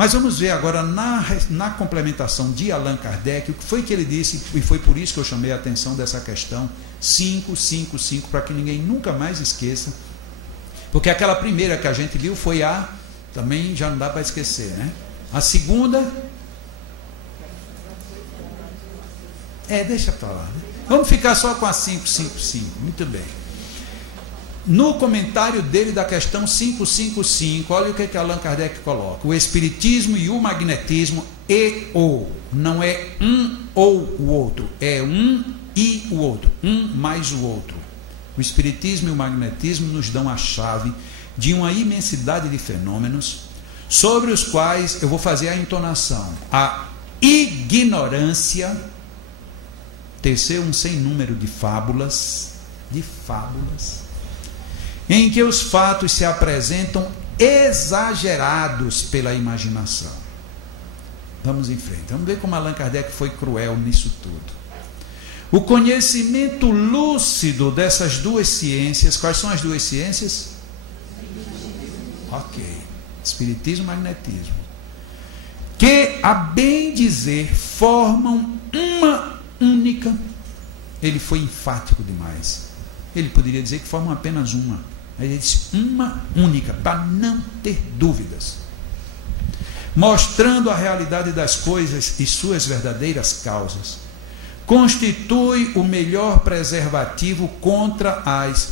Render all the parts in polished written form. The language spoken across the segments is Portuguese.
Mas vamos ver agora na complementação de Allan Kardec, o que foi que ele disse, e foi por isso que eu chamei a atenção dessa questão 555, para que ninguém nunca mais esqueça, porque aquela primeira que a gente viu foi também já não dá para esquecer, né? A segunda, deixa para lá, né? Vamos ficar só com a 555, muito bem. No comentário dele da questão 555, olha o que Allan Kardec coloca: o espiritismo e o magnetismo não é um ou o outro, é um e o outro, um mais o outro. O espiritismo e o magnetismo nos dão a chave de uma imensidade de fenômenos sobre os quais eu vou fazer a entonação. A ignorância, tecer um sem número de fábulas, em que os fatos se apresentam exagerados pela imaginação. Vamos em frente, vamos ver como Allan Kardec foi cruel nisso tudo. O conhecimento lúcido dessas duas ciências, quais são as duas ciências? Ok, espiritismo e magnetismo, que, a bem dizer, formam uma única. Ele foi enfático demais. Ele poderia dizer que formam apenas uma. Ele disse uma única, para não ter dúvidas, mostrando a realidade das coisas e suas verdadeiras causas. Constitui o melhor preservativo contra as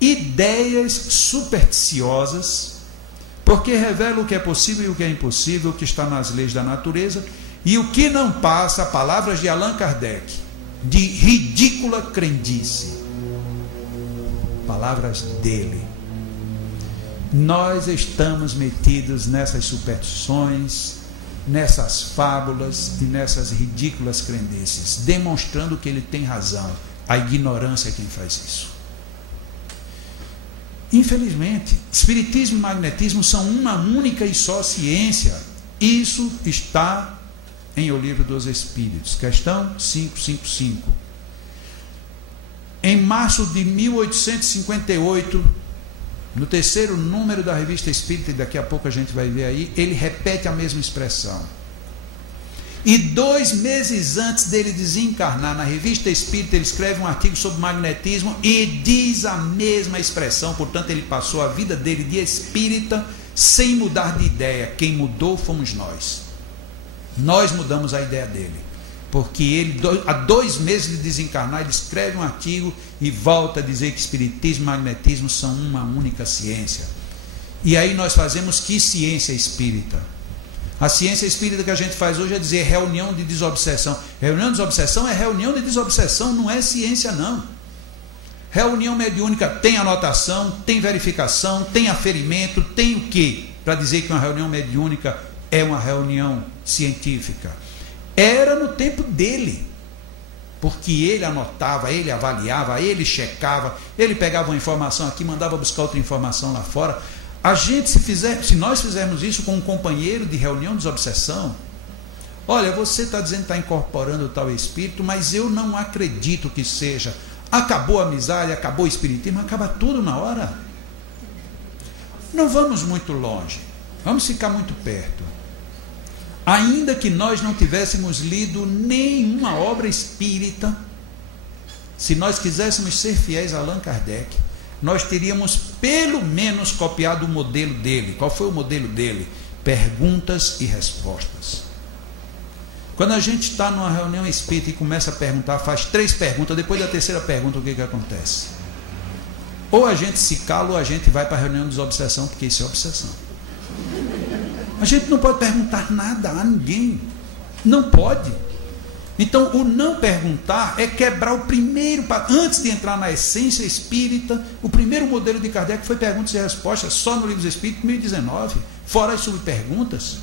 ideias supersticiosas, porque revela o que é possível e o que é impossível, o que está nas leis da natureza, e o que não passa, palavras de Allan Kardec, de ridícula crendice. Palavras dele. Nós estamos metidos nessas superstições, nessas fábulas e nessas ridículas crendices, demonstrando que ele tem razão. A ignorância é quem faz isso. Infelizmente, espiritismo e magnetismo são uma única e só ciência. Isso está em O Livro dos Espíritos, questão 555. Em março de 1858, no terceiro número da Revista Espírita, e daqui a pouco a gente vai ver aí, ele repete a mesma expressão. E 2 meses antes dele desencarnar, na Revista Espírita, ele escreve um artigo sobre magnetismo e diz a mesma expressão. Portanto, ele passou a vida dele de espírita sem mudar de ideia. Quem mudou fomos nós. Nós mudamos a ideia dele. Porque ele, há 2 meses de desencarnar, ele escreve um artigo e volta a dizer que espiritismo e magnetismo são uma única ciência. E aí nós fazemos que ciência espírita? A ciência espírita que a gente faz hoje é dizer reunião de desobsessão. Reunião de desobsessão é reunião de desobsessão, não é ciência não. Reunião mediúnica tem anotação, tem verificação, tem aferimento, tem o quê? Para dizer que uma reunião mediúnica é uma reunião científica. Era no tempo dele, porque ele anotava, ele avaliava, ele checava, ele pegava uma informação aqui, mandava buscar outra informação lá fora. A gente, se nós fizermos isso com um companheiro de reunião de desobsessão, olha, você está dizendo que está incorporando tal espírito, mas eu não acredito que seja. Acabou a amizade, acabou o espiritismo, acaba tudo na hora. Não vamos muito longe, vamos ficar muito perto. Ainda que nós não tivéssemos lido nenhuma obra espírita, se nós quiséssemos ser fiéis a Allan Kardec, nós teríamos pelo menos copiado o modelo dele. Qual foi o modelo dele? Perguntas e respostas. Quando a gente está numa reunião espírita e começa a perguntar, faz 3 perguntas, depois da terceira pergunta, o que acontece? Ou a gente se cala, ou a gente vai para a reunião de desobsessão, porque isso é obsessão. A gente não pode perguntar nada a ninguém. Não pode. Então, o não perguntar é quebrar o primeiro... Antes de entrar na essência espírita, o primeiro modelo de Kardec foi perguntas e respostas, só no Livro dos Espíritos, 1019, fora as subperguntas.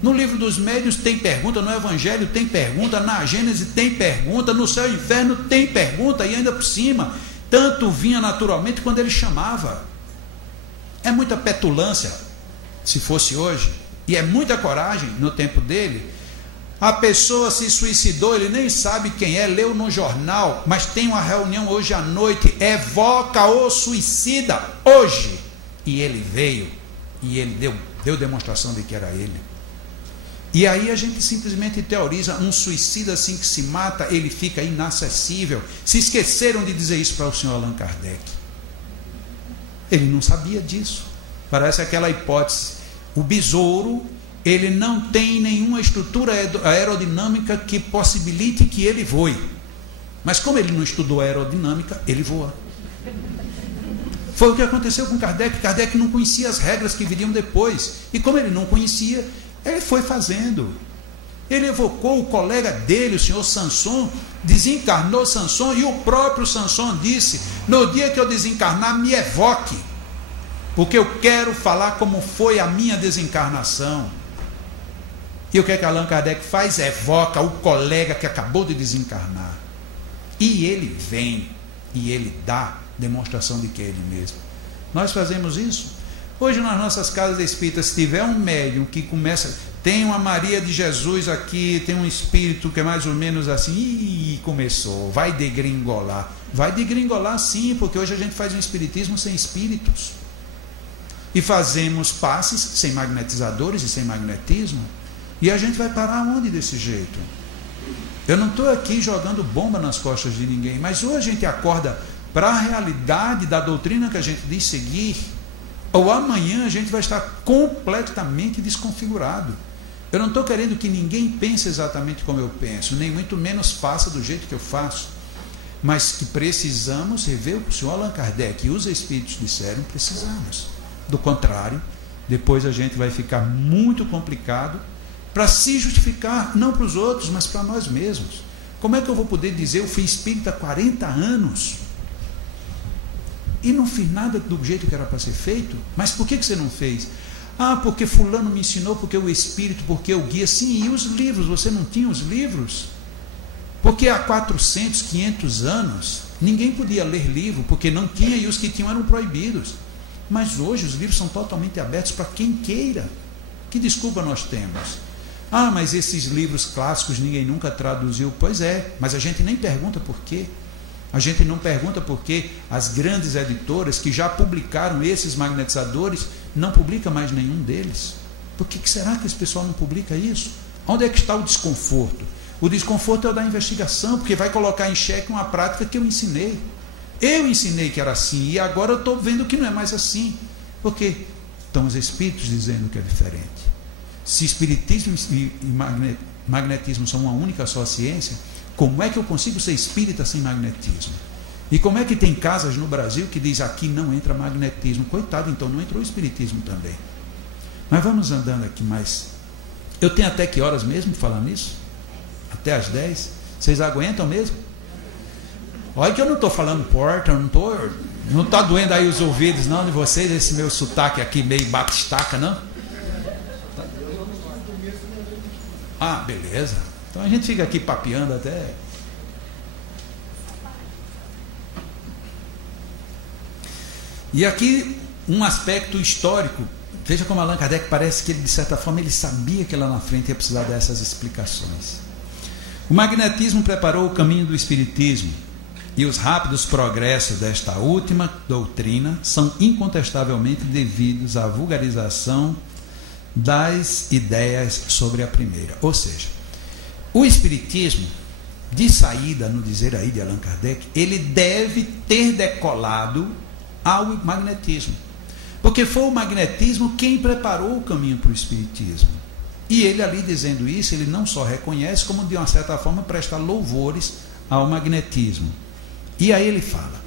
No Livro dos Médiuns tem pergunta, no Evangelho tem pergunta, na Gênese tem pergunta, no Céu e Inferno tem pergunta, e ainda por cima, tanto vinha naturalmente quando ele chamava. É muita petulância, se fosse hoje, e é muita coragem no tempo dele. A pessoa se suicidou, ele nem sabe quem é, leu no jornal, mas tem uma reunião hoje à noite, evoca o suicida hoje. E ele veio, e ele deu deu demonstração de que era ele. E aí a gente simplesmente teoriza, um suicida assim que se mata, ele fica inacessível. Se esqueceram de dizer isso para o senhor Allan Kardec. Ele não sabia disso. Parece aquela hipótese. O besouro, ele não tem nenhuma estrutura aerodinâmica que possibilite que ele voe. Mas como ele não estudou aerodinâmica, ele voa. Foi o que aconteceu com Kardec. Kardec não conhecia as regras que viriam depois. E como ele não conhecia, ele foi fazendo. Ele evocou o colega dele, o senhor Sanson, desencarnou Sanson, e o próprio Sanson disse: no dia que eu desencarnar, me evoque, porque eu quero falar como foi a minha desencarnação. E o que é que Allan Kardec faz? Evoca o colega que acabou de desencarnar. E ele vem, e ele dá demonstração de que é ele mesmo. Nós fazemos isso. Hoje nas nossas casas espíritas, se tiver um médium que começa, tem uma Maria de Jesus aqui, tem um espírito que é mais ou menos assim, começou, vai degringolar. Vai degringolar sim, porque hoje a gente faz um espiritismo sem espíritos. E fazemos passes sem magnetizadores e sem magnetismo. E a gente vai parar onde desse jeito? Eu não estou aqui jogando bomba nas costas de ninguém, mas ou a gente acorda para a realidade da doutrina que a gente diz seguir, ou amanhã a gente vai estar completamente desconfigurado. Eu não estou querendo que ninguém pense exatamente como eu penso, nem muito menos faça do jeito que eu faço, mas que precisamos rever o que o senhor Allan Kardec e os espíritos disseram, precisamos. Do contrário, depois a gente vai ficar muito complicado para se justificar, não para os outros, mas para nós mesmos. Como é que eu vou poder dizer, eu fui espírita há 40 anos e não fiz nada do jeito que era para ser feito? Mas por que você não fez? Ah, porque fulano me ensinou, porque o espírito, porque o guia. Sim, e os livros? Você não tinha os livros? Porque há 400, 500 anos, ninguém podia ler livro, porque não tinha, e os que tinham eram proibidos. Mas hoje os livros são totalmente abertos para quem queira. Que desculpa nós temos? Ah, mas esses livros clássicos ninguém nunca traduziu. Pois é, mas a gente nem pergunta por quê. A gente não pergunta por que as grandes editoras que já publicaram esses magnetizadores não publicam mais nenhum deles. Por que será que esse pessoal não publica isso? Onde é que está o desconforto? O desconforto é o da investigação, porque vai colocar em xeque uma prática que eu ensinei. Eu ensinei que era assim, e agora eu estou vendo que não é mais assim. Porque estão os espíritos dizendo que é diferente. Se espiritismo e magnetismo são uma única só ciência, como é que eu consigo ser espírita sem magnetismo? E como é que tem casas no Brasil que diz aqui não entra magnetismo? Coitado, então não entrou o espiritismo também. Mas vamos andando aqui mais. Eu tenho até que horas mesmo de falar nisso? Até às 10? Vocês aguentam mesmo? Olha que eu não estou falando porta, não está doendo aí os ouvidos não de vocês, esse meu sotaque aqui meio batistaca, não? Ah, beleza. Então a gente fica aqui papeando até. E aqui um aspecto histórico. Veja como Allan Kardec parece que ele, de certa forma, ele sabia que lá na frente ia precisar dessas explicações. O magnetismo preparou o caminho do espiritismo, e os rápidos progressos desta última doutrina são incontestavelmente devidos à vulgarização das ideias sobre a primeira. Ou seja, o espiritismo, de saída, no dizer aí de Allan Kardec, ele deve ter decolado ao magnetismo, porque foi o magnetismo quem preparou o caminho para o espiritismo. E ele ali dizendo isso, ele não só reconhece, como de uma certa forma presta louvores ao magnetismo. E aí ele fala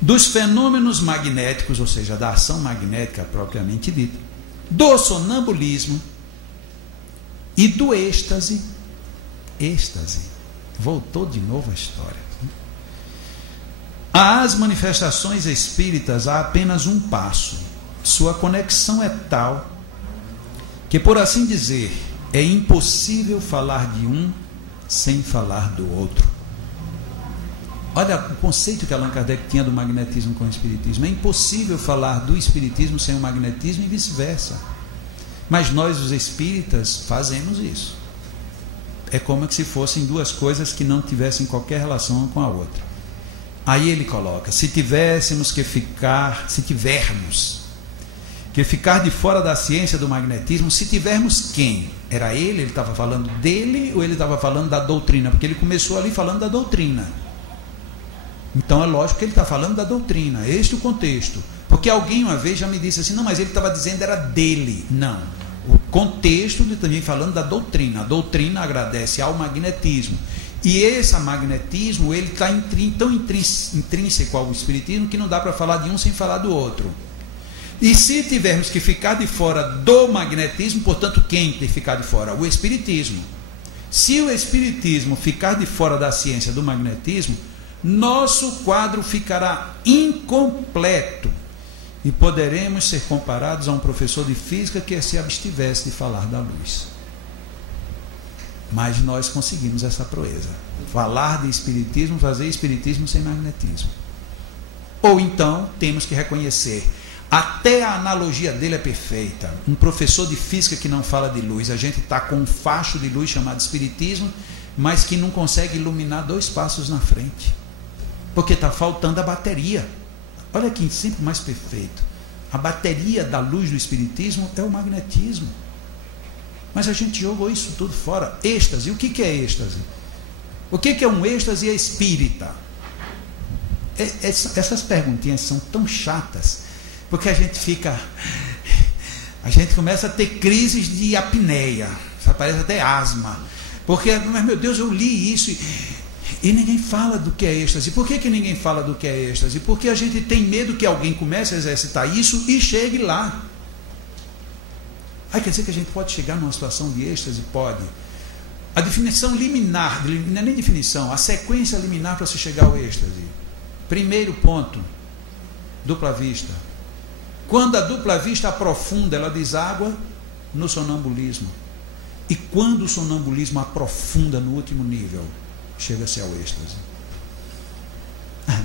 dos fenômenos magnéticos, ou seja, da ação magnética propriamente dita, do sonambulismo e do êxtase. Êxtase, voltou de novo a história. Às manifestações espíritas há apenas um passo. Sua conexão é tal que, por assim dizer, é impossível falar de um sem falar do outro. Olha o conceito que Allan Kardec tinha do magnetismo com o espiritismo. É impossível falar do espiritismo sem o magnetismo e vice-versa. Mas nós, os espíritas, fazemos isso. É como se fossem duas coisas que não tivessem qualquer relação com a outra. Aí ele coloca, se tivermos que ficar de fora da ciência do magnetismo, se tivermos quem? Era ele estava falando dele ou ele estava falando da doutrina? Porque ele começou ali falando da doutrina. Então é lógico que ele está falando da doutrina, este é o contexto. Porque alguém uma vez já me disse assim, não, mas ele estava dizendo era dele. Não, o contexto ele também falando da doutrina. A doutrina agradece ao magnetismo. E esse magnetismo, ele está tão intrínseco ao espiritismo que não dá para falar de um sem falar do outro. E se tivermos que ficar de fora do magnetismo, portanto, quem tem que ficar de fora? O espiritismo. Se o espiritismo ficar de fora da ciência do magnetismo, nosso quadro ficará incompleto e poderemos ser comparados a um professor de física que se abstivesse de falar da luz. Mas nós conseguimos essa proeza, falar de espiritismo, fazer espiritismo sem magnetismo. Ou então temos que reconhecer, até a analogia dele é perfeita. Um professor de física que não fala de luz, a gente está com um facho de luz chamado espiritismo, mas que não consegue iluminar 2 passos na frente, porque está faltando a bateria. Olha que sempre mais perfeito. A bateria da luz do espiritismo é o magnetismo. Mas a gente jogou isso tudo fora. Êxtase. O que é êxtase? O que é um êxtase espírita? Essas perguntinhas são tão chatas, porque a gente começa a ter crises de apneia, parece até asma, porque, mas meu Deus, eu li isso e ninguém fala do que é êxtase. Por que ninguém fala do que é êxtase? Porque a gente tem medo que alguém comece a exercitar isso e chegue lá. Aí quer dizer que a gente pode chegar numa situação de êxtase? Pode. A definição liminar, não é nem definição, a sequência liminar para se chegar ao êxtase. Primeiro ponto, dupla vista. Quando a dupla vista aprofunda, ela deságua no sonambulismo. E quando o sonambulismo aprofunda no último nível, chega-se ao êxtase.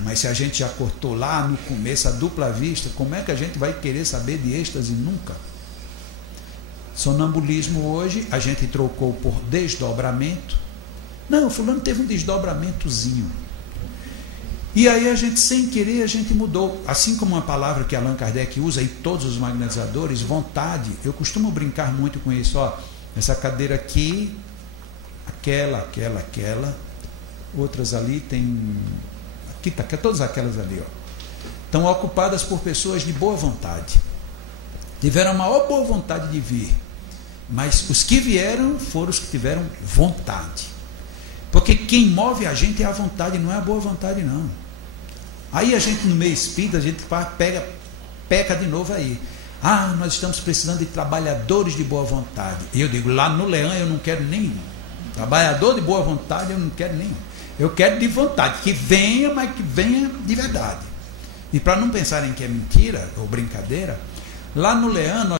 Mas se a gente já cortou lá no começo a dupla vista, como é que a gente vai querer saber de êxtase nunca? Sonambulismo hoje, a gente trocou por desdobramento. Não, fulano teve um desdobramentozinho. E aí a gente, sem querer, a gente mudou. Assim como uma palavra que Allan Kardec usa e todos os magnetizadores, vontade. Eu costumo brincar muito com isso. Ó, essa cadeira aqui, aquela. Outras ali tem... Aqui tá, todas aquelas ali, ó. Estão ocupadas por pessoas de boa vontade. Tiveram a maior boa vontade de vir. Mas os que vieram foram os que tiveram vontade. Porque quem move a gente é a vontade, não é a boa vontade, não. Aí a gente, no meio espírita, a gente peca de novo aí. Ah, nós estamos precisando de trabalhadores de boa vontade. E eu digo, lá no Leão eu não quero nenhum. Trabalhador de boa vontade eu não quero nenhum. Eu quero de vontade, que venha, mas que venha de verdade. E para não pensarem que é mentira ou brincadeira, lá no Leão